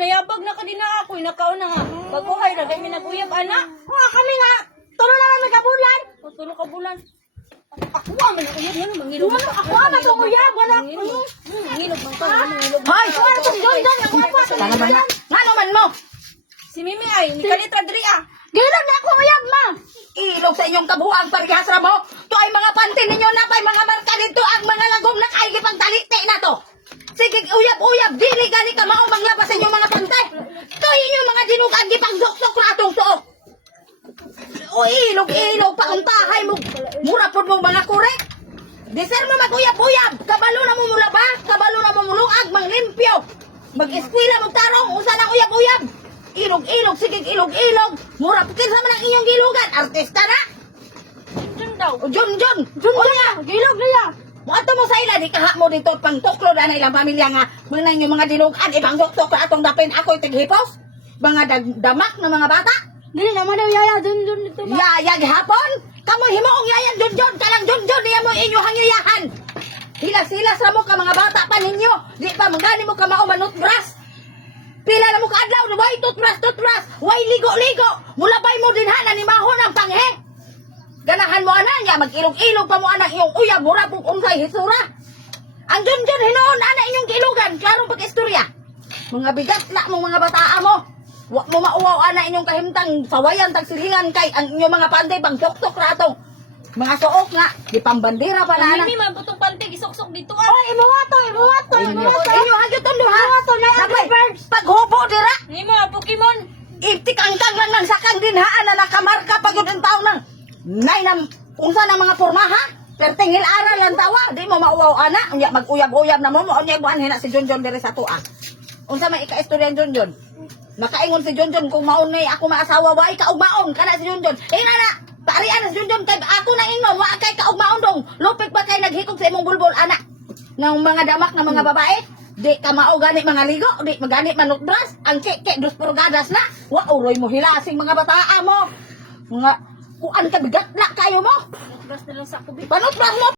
nayabag na ka din na ako. Nakaon na nga. Pagkuhay na, kami nag-uyab, anak. Kami nga, tulo na lang nagkabulan. O, tulog ka bulan. Ako ang manakuyab yan, mangilog. Ako ang nagkakuyab, wala. Mangilog man pa, mangilog. Hoy! Ano itong Jordan? Ako ang Sana man na. Nga naman mo. Si Mimi ay, ni Kalitra Dri ah. Gilog na ako uyab, ma. Ilog sa inyong kabuang parehas ra mo. To ay mga panty ninyo na pay mga marka dito ang mga lagom na kay gipang talite na to. Sige uyab-uyab dili gani ka mao manglabas sa inyong mga panty. To inyong mga dinugan gipang sok-sok ra atong tuo. O ilog-ilog pa untahay mo. Mura pod mo mga kurek. Deser mo maguyab-uyab. Kabalo na mo mulaba, kabalo na mo muluag manglimpyo. Mag-eskwela mo tarong usa nang uyab-uyab. Ilog-ilog, sige ilog-ilog. Mura pikir sa man ang inyong gilugan. Artista na. Diyan daw. O John. Gilog niya. Muadto mo sa ila di kaha mo dito pang tuklo na ilang pamilya nga mga yung mga dilugan ibang doktor ka atong dapin ako tighipos. Mga damak na mga bata. Dili naman daw yaya, dun dito ba? Yaya gihapon. Kamo himuong yayan John kalang John niya mo inyo hangyayahan. Hilas-hilas ra mo ka mga bata pa ninyo. Di pa mangani mo ka mao manut brass. Pila na mo kaadlaw, way toothbrush, way ligo-ligo. Mulabay mo din ha, nanimahon ang tanghe. Ganahan mo ana niya, mag-ilog-ilog pa mo anak iyong uyab, mura pong unsay hisura. Ang John hinoon, ana inyong kilugan, klarong pag-istorya. Mga bigat na mong mga bataa mo. Wa mo mauwaw ana inyong kahimtang sawayan tagsilingan kay ang inyong mga panday bang sok-sok ratong. Mga suok nga, di pambandera pa na anak. Mimi, mabutong pantig, isok-sok dito ah. Oy, imuwato. Inyo hagyuton do ha. Imuwato na yung Sabay, birds. paghubo dira. Ni mo, Pokemon. Itikangkang lang ng sakang din haan na nakamarka pagod ang tao ng nay na unsa ng mga porma ha? Pertingil aral lang tawa, di mo mauwaw ana, unya mag-uyab-uyab na mo, unya ibuan hina si John dire sa tuwa. Unsa may ika-istorya John? Nakaingon si John kung maon ni ako maasawa wa kaugmaon kana si John. Na, paarian si John kay ako na ingon wa kay kaugmaon dong. Lupit pa kay naghikog sa imong bulbul ana. Ng mga damak na mga babae. Di ka mao gani mga ligo, di magani manutbras, ang keke dos purgadas na. Wa uroy mo hilasing mga bataa mo. Mga kuan ka bigat na kayo mo. Basta lang sa kubit. Panutbras mo